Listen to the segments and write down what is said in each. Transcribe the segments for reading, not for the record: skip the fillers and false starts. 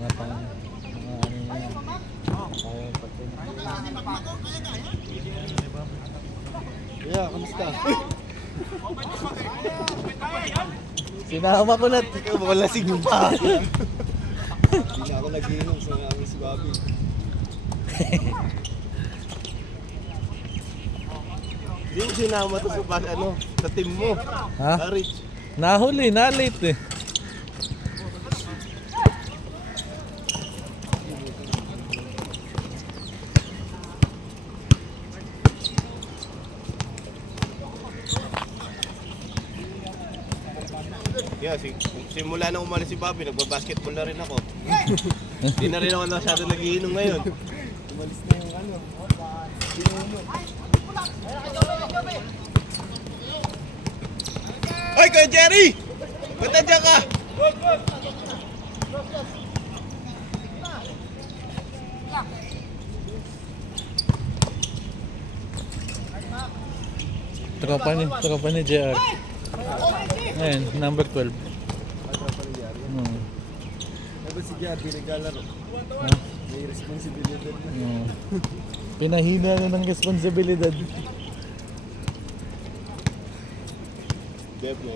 Mga pang... Mga ano na yan. Kaya pati. Yeah, kamusta? Sinama ko na. Ikaw, mukhang lasing pa. Hindi na ako nag-inom sa aming si Bobby. Hindi mo sinama to sa sa team mo. Ha? Rich. Nahuli, na-late eh. Yeah, simula nang umalis si Bobby, nagbabasketball na rin ako. Hindi na rin ako masyado nagiinom ngayon. Umalis na yung ano. Sinuno. Hoy, Kuya Jerry! Ba't nandiyan ka? Tropa ni JR. Ayun, number 12. Dapat si Gabi naglalaro. Ha? May responsibilidad na. Pinahina na ng responsibilidad. Beb mo.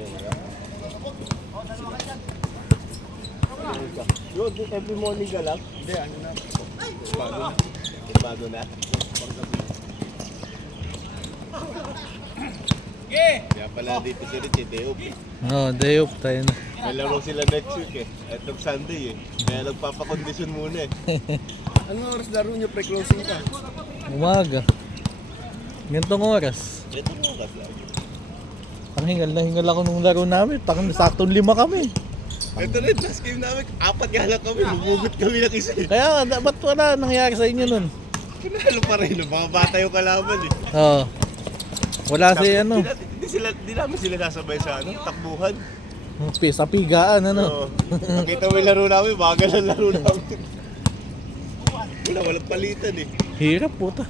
Yun, every morning ka lang? Hindi, ano na. Bago na. Bago na. Kaya pala dito si Richie, day off. Oo, day off tayo na. May laro sila next week eh. Itong Sunday eh. Kaya nagpapakondisyon muna eh. Anong oras laro nyo? Pre-closing ka? Umaga. Gantong oras. Ito mo ka lang. Ang hingal na hingal ako nung laro namin. Takang saktong 5 kami. Ito rin, last game namin. 4 nga lang kami. Lumugot kami ng isa eh. Kaya nga, ba't wala nangyari sa inyo nun? Kinalo pa rin. Mga bata yung kalaban eh. Oo. Wala si ano. Di namin sila nasabay sa takbuhan. Sa pigaan ano. Oo. Nakita mo yung laro namin, bagal ang laro namin. Walang palitan eh. Hirap puta.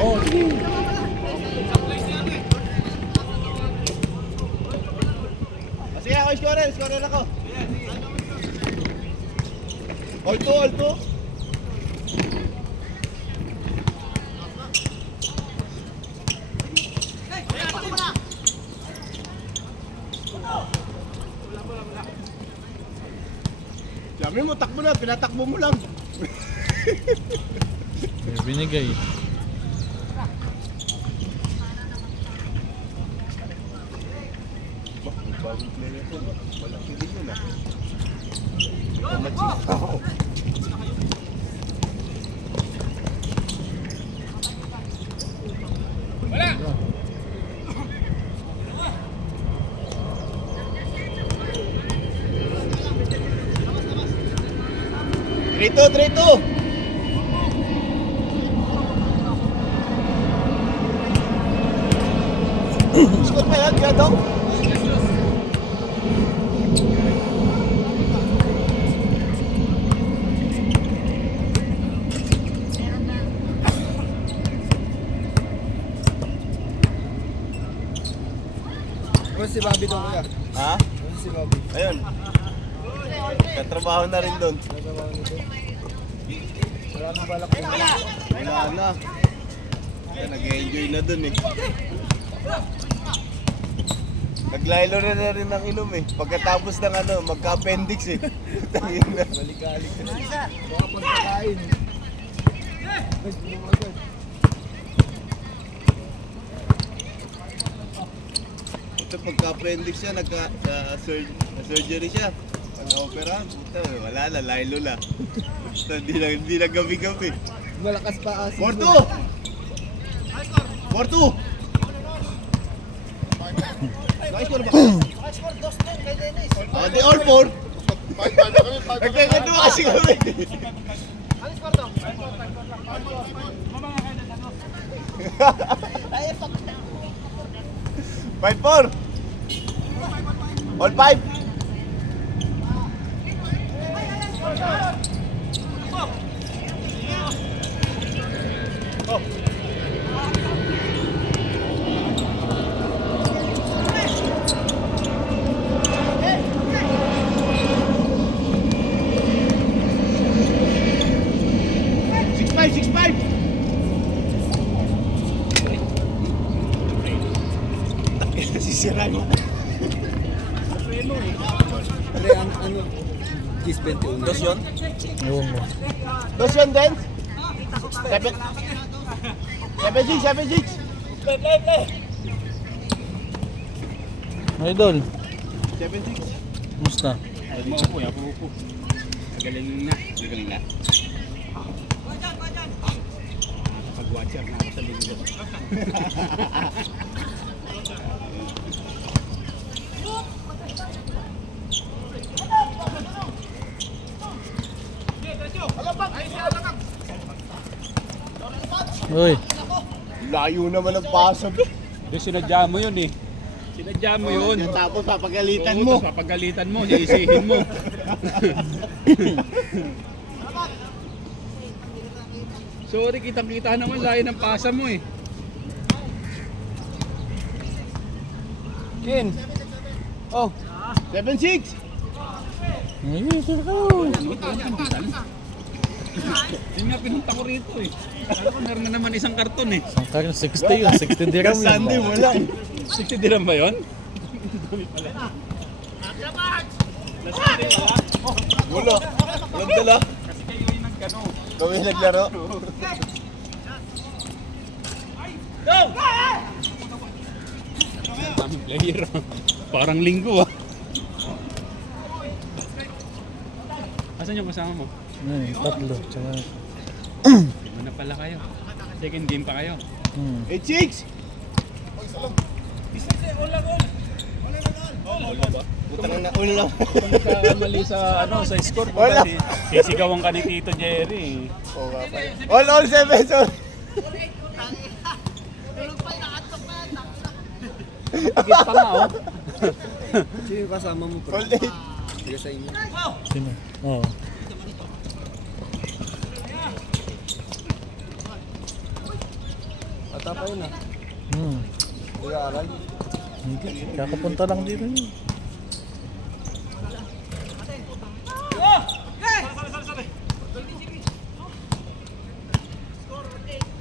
Oo. Sige ako, scorer ako. Alto. Sabi mo, takbo na, pinatakbo mo lang. May binigay. Bagong player ko, malaki din yun ah. Oo. Trito! Score pa yan, Gadong? Ano si Bobby doon kuya? Ha? Ano si Bobby? Ayun. Katrabaho na rin doon. Nagawa nito? Wala nang balak doon. Wala na. Nag-enjoy na doon eh. Naglaylo na rin ng inom eh. Pagkatapos ng magka-appendix eh. Balik-alik ka na. Baka pagkakain. Guys, hindi mo agad. Ito pagka-appendix siya, nagka-surgery siya. Pag-opera, wala na, laylo na. Hindi na gabi-gabi. Malakas pa asin. Porto! Nakiscore ba ka? Di all four. Nagkakadua kasi kami. Five four. All five. Pre, ano? Kiss 21. Dos yun? Ewan mo. Dos yun din? 7 7-6. Idol, 7-6. musta? Maupo, upo. Galing na. Galing na. Pag-watcher na ako sa linggo. Uy, Layo naman ang pasok. Hindi, sinadya mo yun eh. Sinadya mo yun. Tapos papagalitan Oo, mo. tapos papagalitan mo, siisihin mo. Sorry, kitang-kita naman layo ng pasa mo eh. Kin. Oh. 7-6. ay, ito ka. Yun nga pinunta ko rito eh. Alam ko meron na naman isang karton eh. Ang kaya 60 yun, 60 dirham yun. Sunday wala. 60 dirham ba yun? Wala. Walang dala. Kasi kayo yung nagkano. Kami naglaro. Daming player ah. Parang linggo ah. Asan yung kasama mo? Ay, tatlo. Tsaka, Lima na pala kayo. Second game pa kayo. 8-6. Putang na ulo lang. Kung nagkamali sa sa score, Wala. sisigawan ka ni Tito Jerry. All 7. Sorry. Pagit pa nga oh. Sino yung kasama mo, bro? All 8. Tiga sa inyo. sino? Oo. Ata pa yun ah. Kuya Aral. Hindi, kakapunta lang dito yun.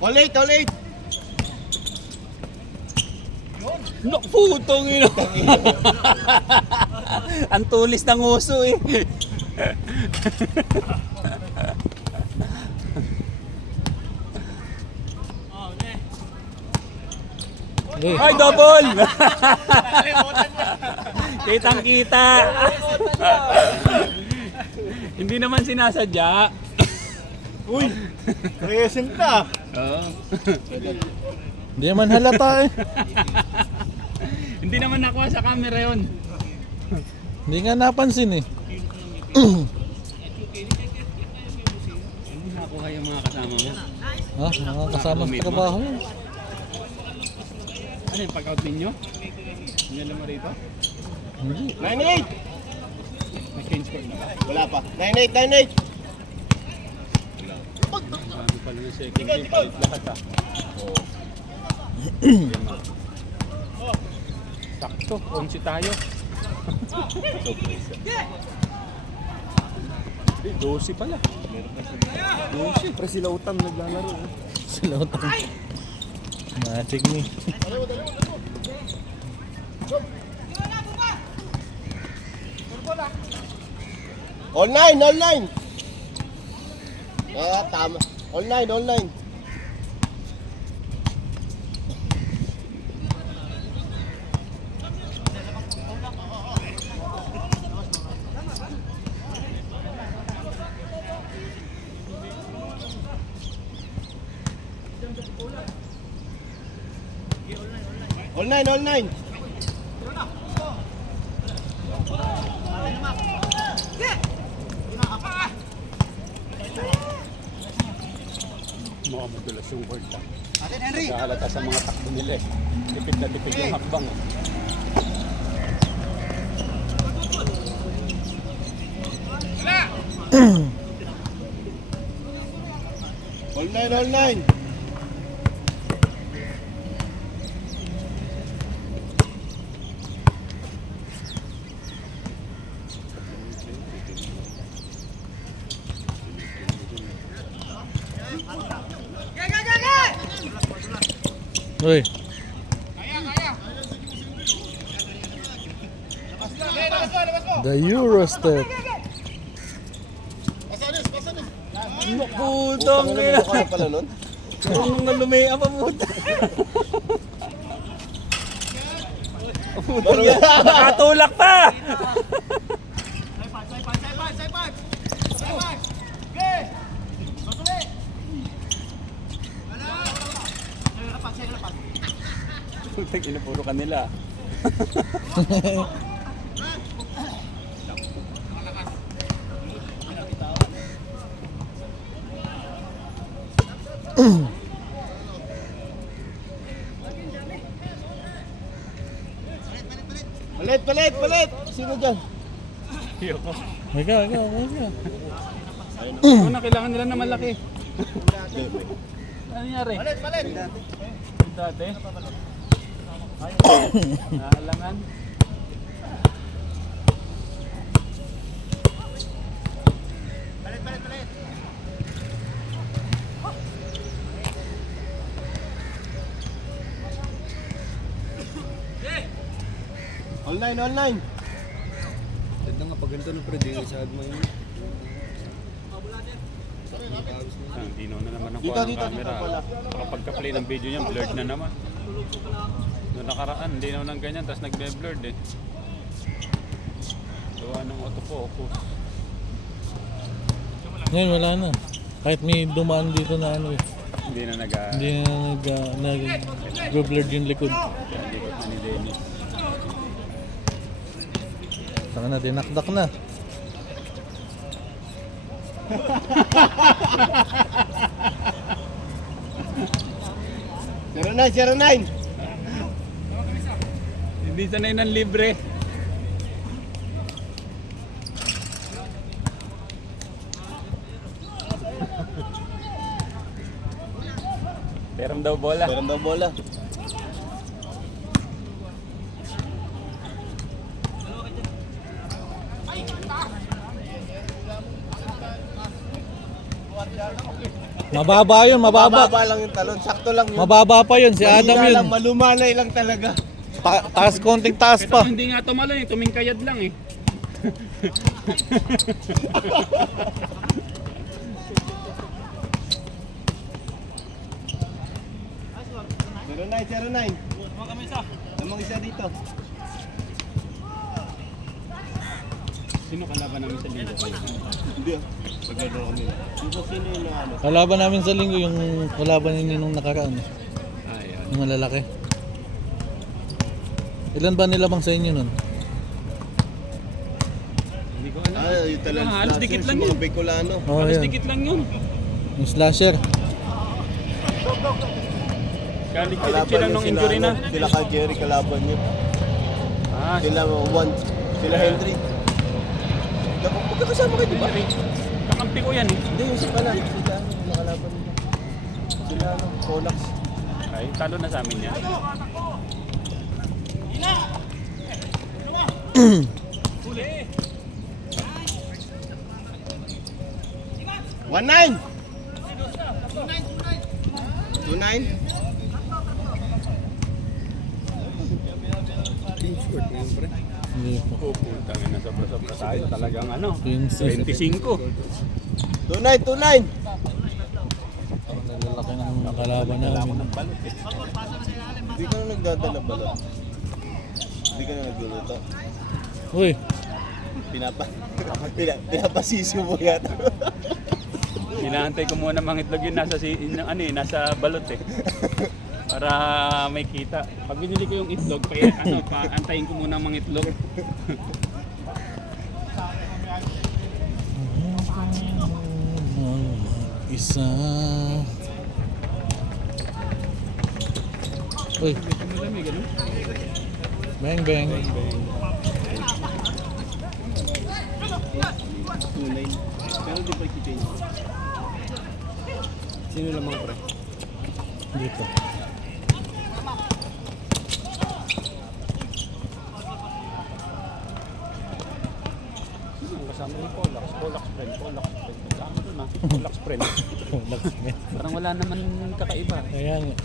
All 8. Putong ino. Ang tulis ng uso eh. Uy, Ay, double! Kitang-kita. Hindi naman sinasadya. Uy. Present na. Oo. hindi naman halata eh. Hindi naman nakuha sa camera yun. Hindi nga napansin eh. Hindi nakuha yung mga kasama mo. Ha? Mga kasama sa trabaho yun. Ano yung pag-out ninyo? Hindi alam mo rito? Hindi. 9-8. May change score na ba? Wala pa. 9-8. Bago pala ng second game, palit lahat ah. Sakto, 11 tayo. 12 pala. 12. Pre, sila Utam naglalaro. Sila utang. Magic ni. All 9. Tama. All 9. All 9. Mukhang madulas yung word ah. Naghahalata sa mga takbo nila eh. Tipid na tipid yung hakbang oh. All 9. Uy, The Eurostep. Putong ina. Ano pala nun? Yung lumea pa puta. Nakatulak pa! Putang ina, puro kanila. Palit! Sino dyan? Ikaw. Una, kailangan nila na malaki. Ano nangyari? Palit! Dati? Naalangan? Online! Ganda nga pag ganito ng pre, di sa mo yun. Hindi na naman ang Dito, kuha ng dito camera. pala. Pagka-play ng video niya, blurred na naman. Noong nakaraan, hindi naman ng ganyan, tapos nagbe-blurred eh. Gawa ng autofocus. Ngayon wala na. Kahit may dumaan dito na ano eh. Hindi na Hindi na nag-blurred yung likod. likot na ni Dennis. Saka na, dinakdak na. Zero nine! Hindi sanay ng libre. Peram daw bola. Meron daw bola. Mababa yun, mababa. Mababa lang yung talon. Sakto lang yun. Mababa pa yun, si Adam Mahina yun. lang, malumanay lang talaga. Taas, konting taas pa. Hindi nga tumalo eh, tumingkayad lang eh. Zero nine. Namang isa dito. Sino kalaban namin sa linggo kayo? Hindi ah. Pagkano kami. Dito sino yung ano? Kalaban namin sa linggo yung kalaban ninyo nung nakaraan. Ayan. Yung malalaki. Ilan ba nilabang sa inyo nun? Hindi ko alam. Yung talon. Halos dikit lang yun. Mga Bicolano. Oh, Halos yan. dikit lang yun. Yung slasher. Kalit-kilit lang nung injury na. Sila ka Jerry kalaban yun. Ah, Sila one. Sila Henry. Magkakasama kayo diba? kakampi ko yan eh. Hindi, yung si pala. Sila ano, yung nakalaban nila. Sila ano, Colax. Ay, talo na sa amin yan. One nine. 2-9. Team short na yun pre. Hindi po. Oh, putang ina, sobra-sobra tayo. Talagang ano, 25. 25. 2-9. Ang nalalaki ng nakalaban namin. Hindi ka na nagdadala balot. Hindi ka na nagluluto. Uy, Pinapasisi mo yata. Hinahantay ko muna mga itlog yun nasa balot eh. Para may kita. Pag binili ko yung itlog, antayin ko muna ang mga itlog. isa. Uy, May ganun. bang bang. 2-9. Pero di pa i-change. Sino lamang pre? Dito. Ang kasama ni Polax friend. Kasama doon ah. Polax friend. Parang wala naman kakaiba. Ayan.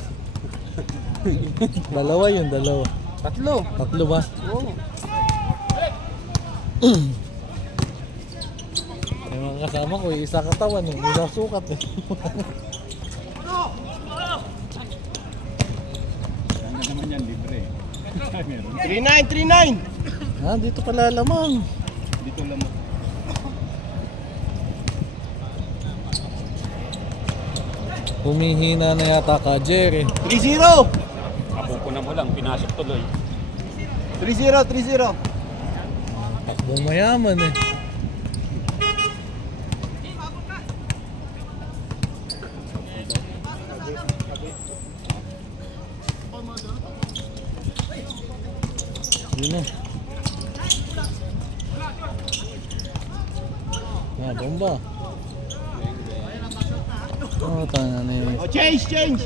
Dalawa yun, dalawa. Tatlo. Tatlo ba? Oo. Yung mga kasama ko, isa katawan eh. Isa sukat eh. Ano naman yan, libre. Meron. 39! Ah, dito pala lamang. Dito lang mo. Humihina na yata ka, Jerry. 3-0! Kapupunan mo lang, pinasok tuloy. 3-0! Takbong mayaman eh. Yun na. Ah, bomba. Oh, tanga na eh. Oh, change! 5-0.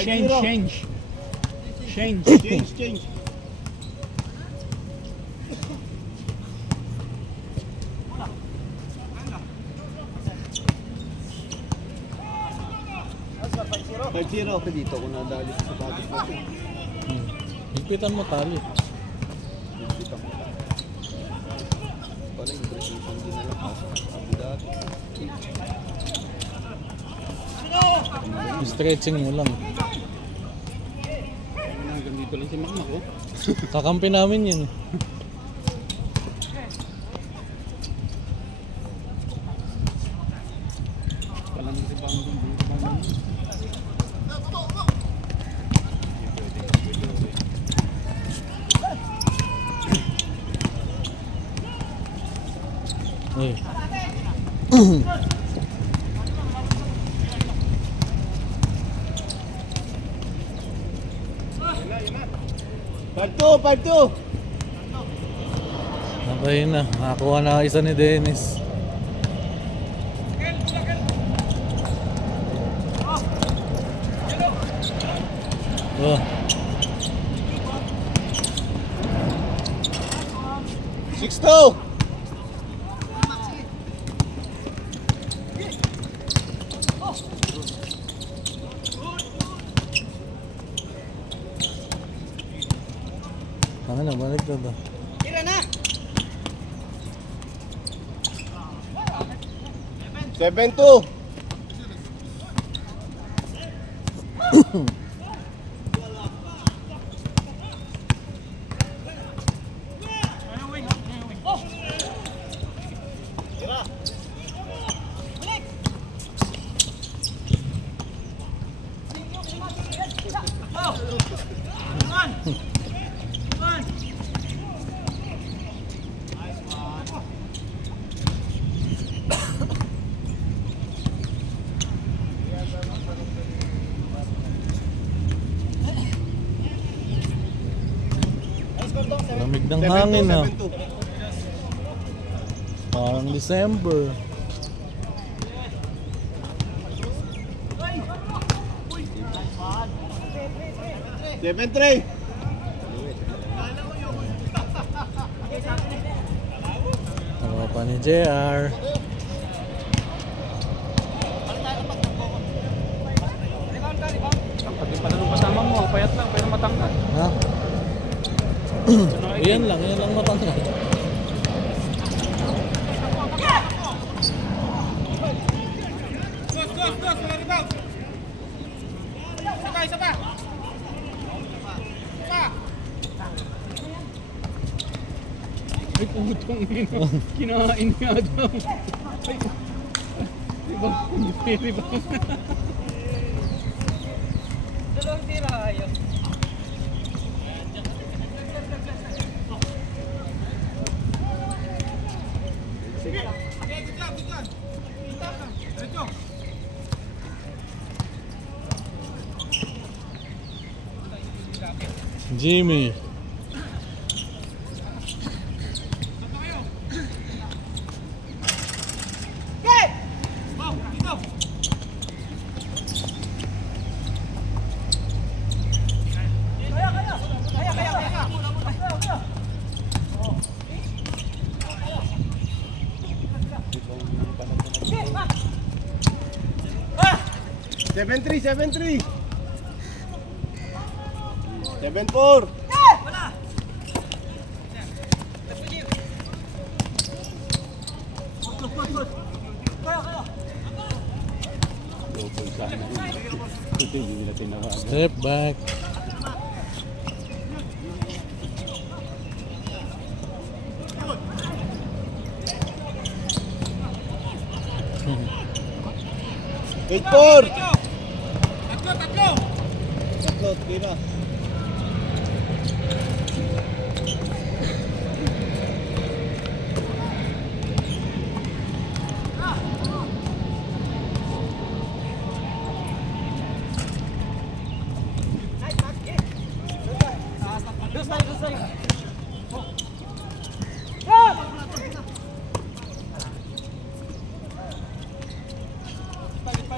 Change. Change. Dito ako nadali sa sapatos na ito. Higpitan mo tali. Dito ako. Pala yung precision din na lang. Abu Dhabi. Stretching mo lang. Hanggang dito lang si Mama ko. Kakampi namin yun eh. Palang rebound doon. Eh. 5-2! Okay na. Nakakuha na isa ni Dennis. Oh. Six-two! Tanga na, balik na to. 7-2! Lamig ng hangin ah. Parang December. Seven-three! Tawa pa ni JR. Tangkad din pala nung kasama mo. Payat lang, pero matangkad. Ha? Yan lang matangkad. Ay, putong ino. Kinain niya daw. Ay. Rebound. Dalawang tira ayun. Jimmy. Seven-three! 7-4! Sana. Ito hindi nila tinawagan. Step back. Wait for! Tatlo, tira.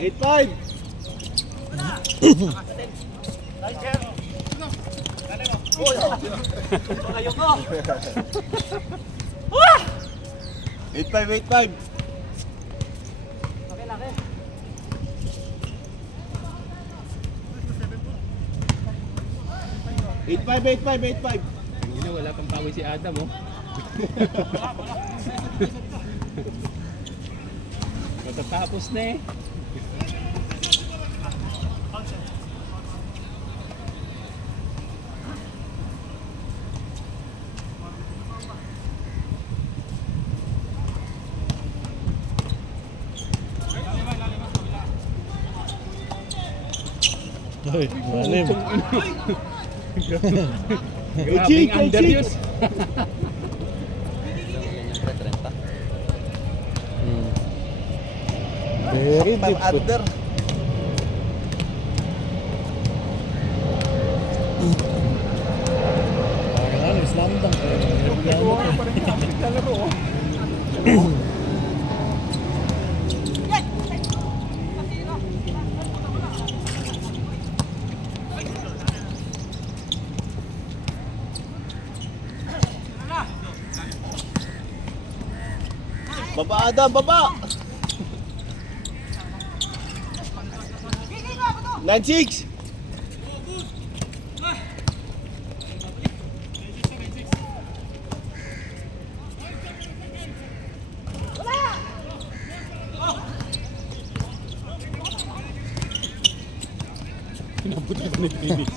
Eight five. Eight five, 8-5. Eight five, 8-5. Hindi na, wala pang pawis si Adam, oh. Matatapos na eh. Ay, malim. Grabing underuse. Very deep. Under. Parang ano, slam dunk. Baba Adam, baba! 9-6! Pinabot na ni Phoenix.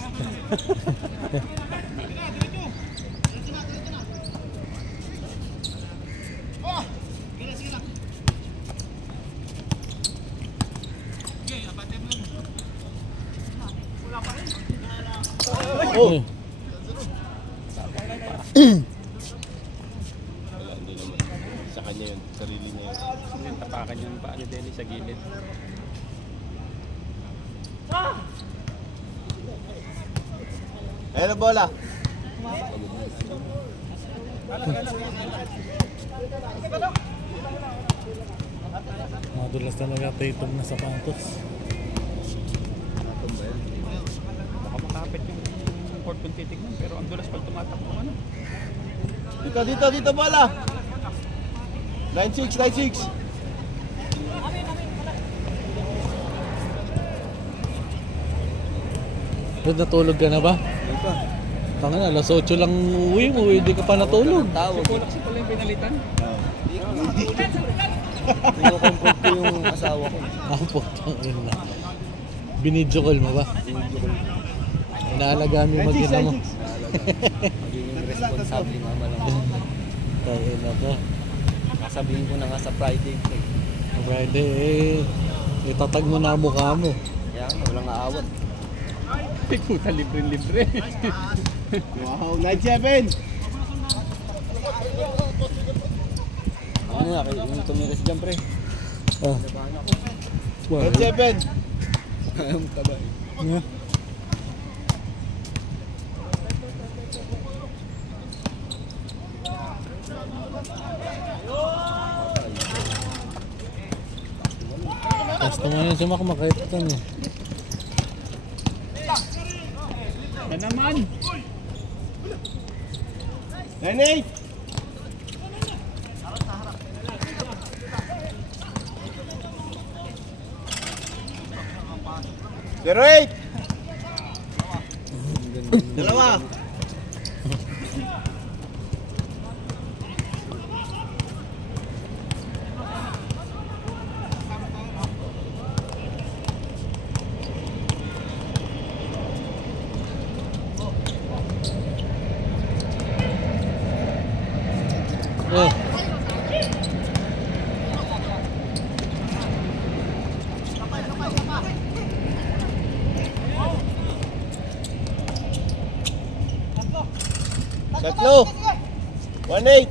Oh! Wala, hindi naman. Sa kanya yun, sarili niya yun. Tapakan yung paa ni Dennis sa gilid. Ayan ang bola. Madulas talaga Tatum na sapatos. Baka makapit yung court kung titignan, pero ang dulas pag tumatakbo ano. Dito bola. 9-6. Rod, natulog ka na ba? Ano pa? Tangin na, alas 8 lang uwi mo, hindi ka pa natulog. Tawag. Si Pulaksi pala yung pinalitan. Niko-comfort ko yung asawa ko. Ako, tangin na. Binidyo call mo ba? Inaalagaan mo yung mag-ina mo. Magiging responsable nga lang. Tangin na to. Sasabihin ko na nga sa Friday. Friday, itatag mo na ang mukha mo. Kaya nga, walang aawat. Ay puta, libre-libre. Wow, 9-7. Ano nga, yung tumiris dyan pre. Ah. Wow. 9-7. Ayaw mo taba eh. Yeah. Gusto mo yun si Mac, makita niya. Yan naman. 9-8. Zero 8. Dalawa. Oh. Tatlo. 1-8.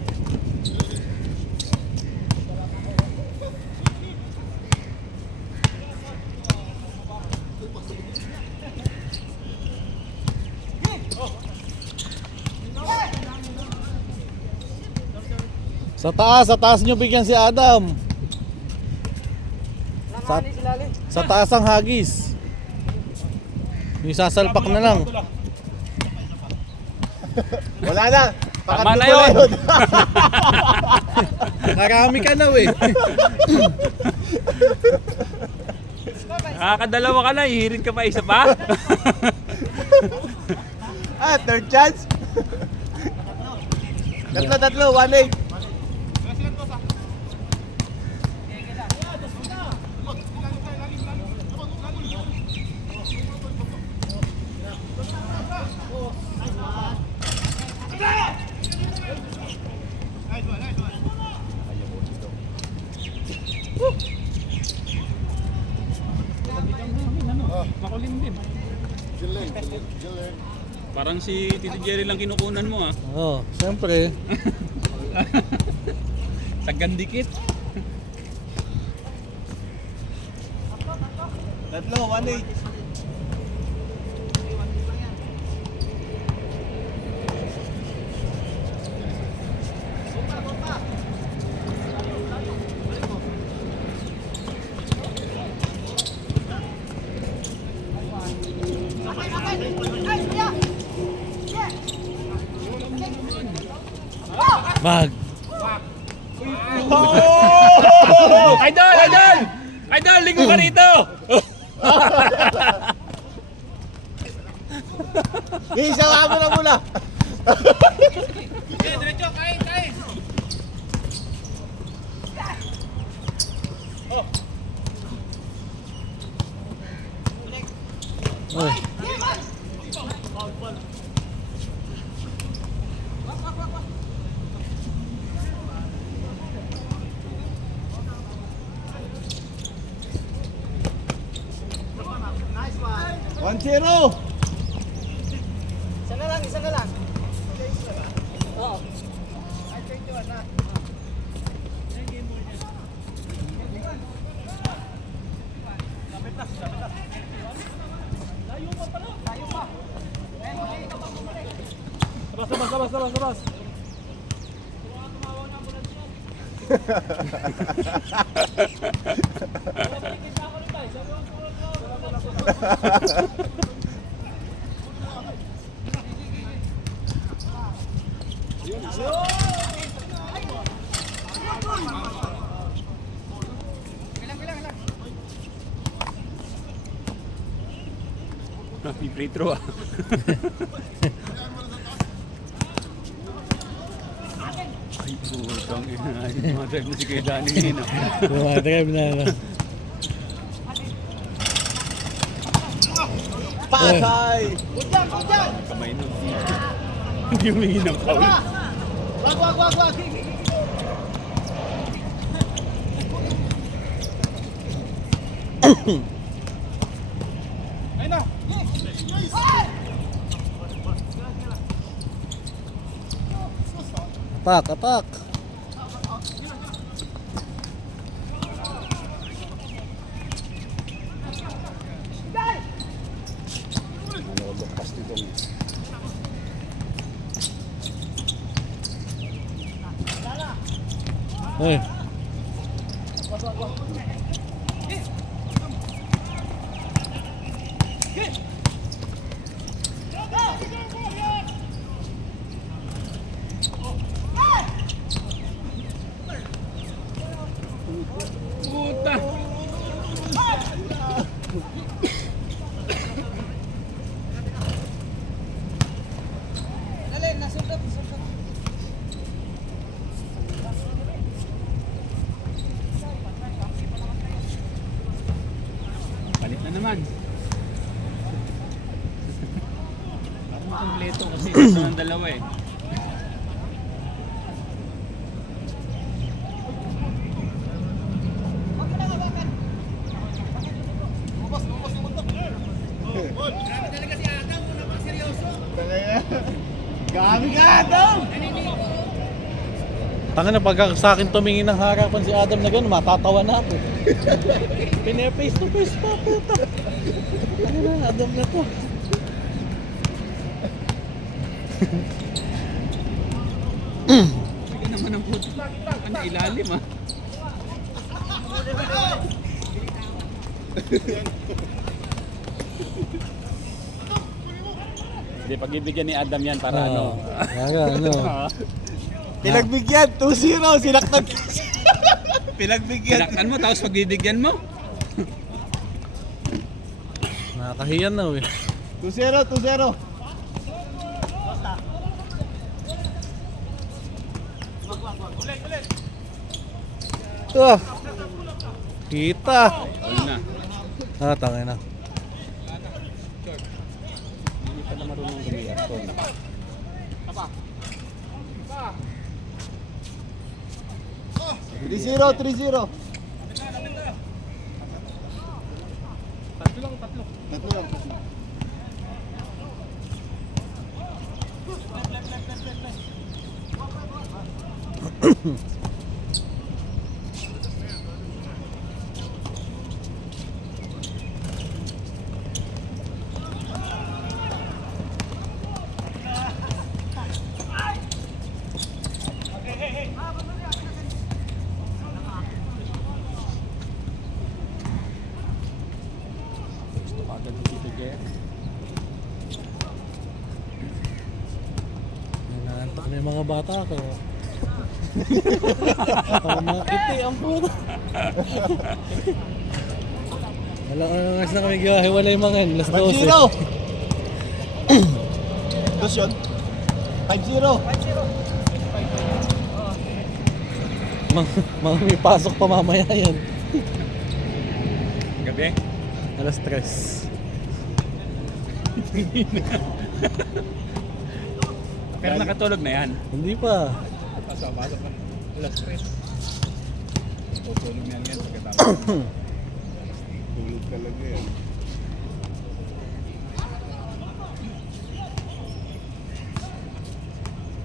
Sa taas nyo bigyan si Adam. Sa, sa taas ang hagis. Yung sasalpak na lang. Wala na. Tama na yun. Marami ka na eh. Nakakadalawa ka na, ihirit ka pa isa pa. Third chance. Tatlo, 1-8. Makulim din. Parang si Tito Jerry lang kinukunan mo ah. Oh, siyempre. Tagandikit. Tatlo, 1-8. Mag. Idol! Idol! Idol! Lingo ka rito! Isa nga mo na muna. Diretso, kain, kain. Oh. One zero. Isa na lang. Oo. Sabas. May free throw ah. Ay, putang ina. Ay, mga drive na si Kuya Danny ngayon ah. Tumatagay na. Pasay. Kamay nun. Hindi humingi ng foul. Wag. Atak. Eh. Puta! Dali, nasundot. Palit na naman. Parang kompleto kasi ito ng dalawa eh. Tanga na pag sa akin tumingin ng harapan si Adam na gano'n, matatawa na ako. Pine-face to face pa, puta. Tanga na, Adam na to. Sige naman ang puto. Ano, ilalim ah. Hindi, pagbibigyan ni Adam yan para ano. Ano? Pinagbigyan, 2-0, sinaktan. Pinagbigyan. Pinaktan mo tapos pagbibigyan mo. Nakakahiyan na eh. 2-0, 2-0. Ah, kita. Ayun na. Tanga na. Hindi pa na marunong lumiyak. Sorry. Three-zero, 3-0. Tatlo lang. Gusto ka agad si Tito Jeff. Nanantok na yung mga bata ko. Mga kiti, ang puto. Wala ka nang na kami gahiwalay mga yan. Last 12. 5-0. Tapos yun. 5-0. Mga may pasok pa mamaya yan. Gabi? Alas 3. Pero nakatulog na yan. Hindi pa. Pasok na. Alas 3. Tutulog yan yan pagkatapos. Tulog talaga yan.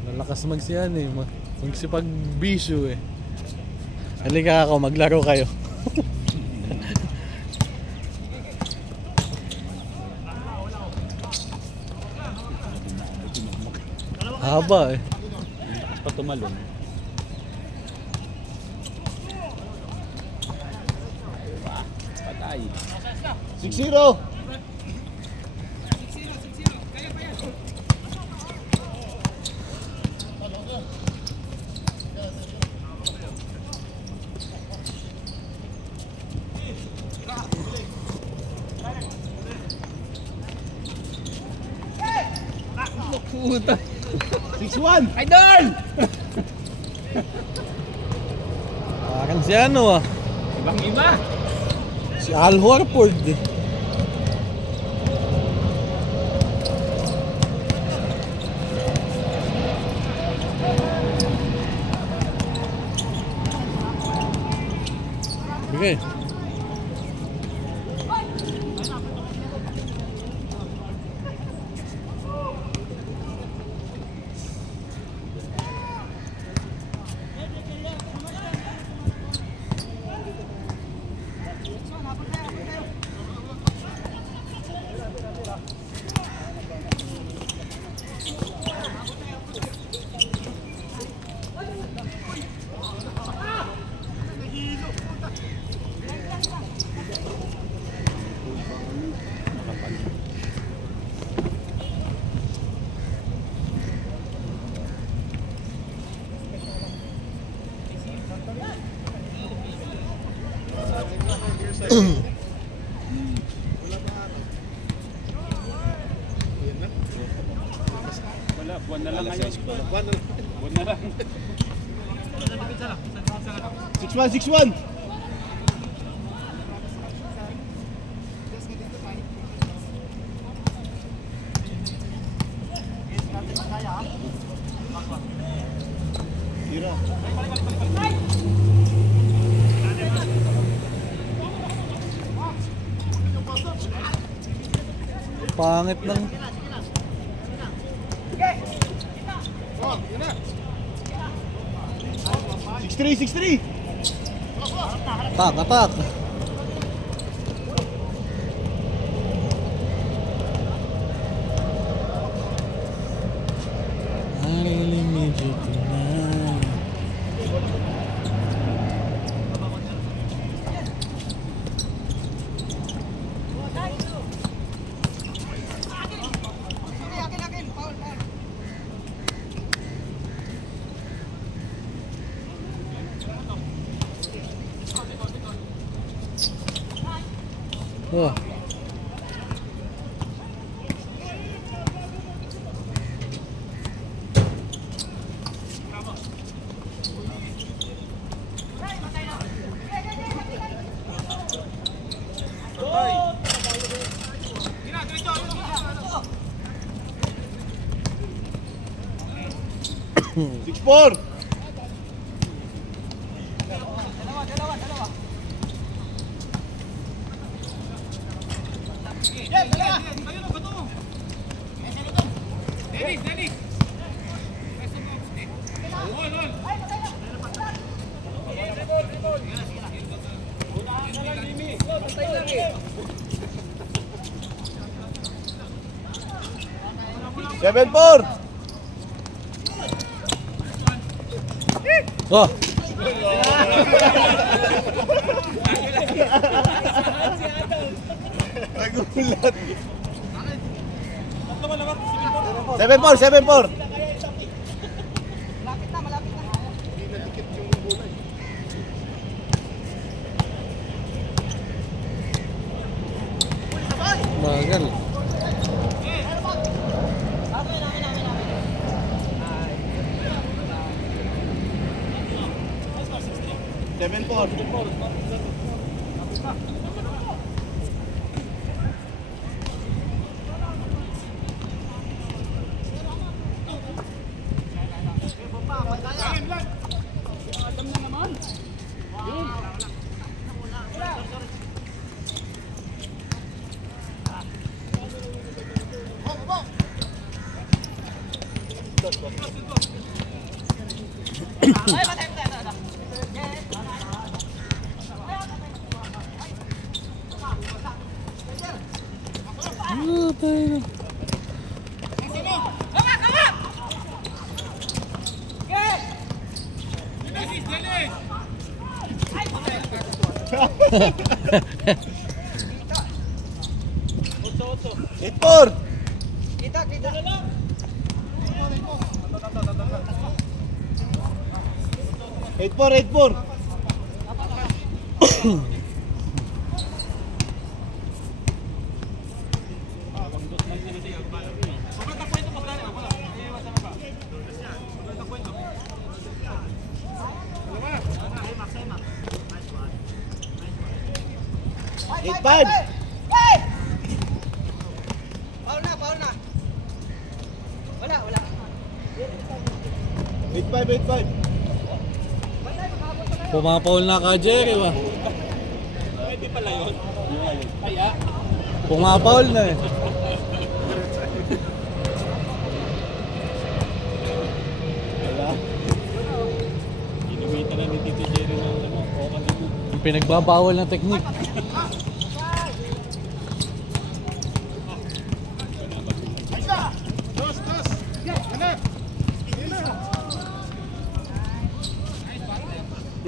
Lalakas magsiyan eh. Magsipag-bisyo eh. Halika ako, maglaro kayo. Haba eh. Lakas pa tumalon. Patay. 6-0. Puta. 6-1. Idol! Parang si ano ah. Ibang iba. Si Al Horford eh. Bigay. Wala, buwan na lang ngayon. Buwan na lang. 6-1, 6-1. Tira. Pangit lang. 6-3. Atak. I really need you tonight. Oh. Six, 4. Dennis! 7-4. Oh. Nagulat. 7-4. Bagal. Seven four. Oh, tayo. Eight four. Kita. 8-4. Eight five. Paul na. Wala. 8-5. Pumapaul na ka, Jerry, ba? Pwede pala yun. Kaya, Pumapaul na eh. inuwitan na ni Tito Jerry ng ano, okay din. Yung pinagbabawal na technique.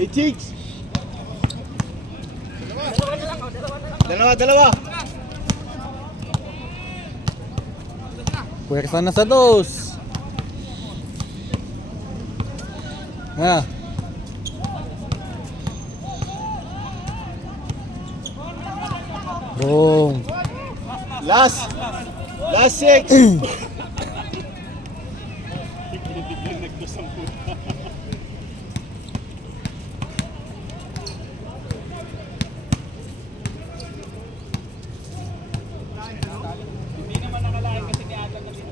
Eight six. Dalawa. Puwersa na sa dos. Ha. Boom. Last 6. Hindi naman nakalain kasi ni Adam na dito.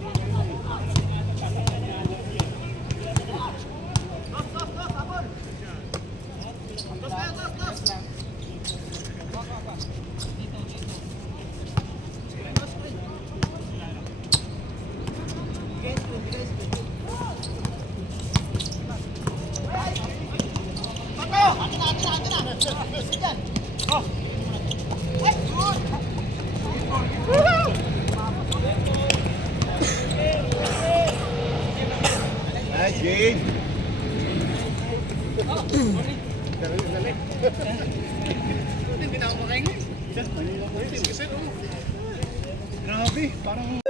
Grabe, parang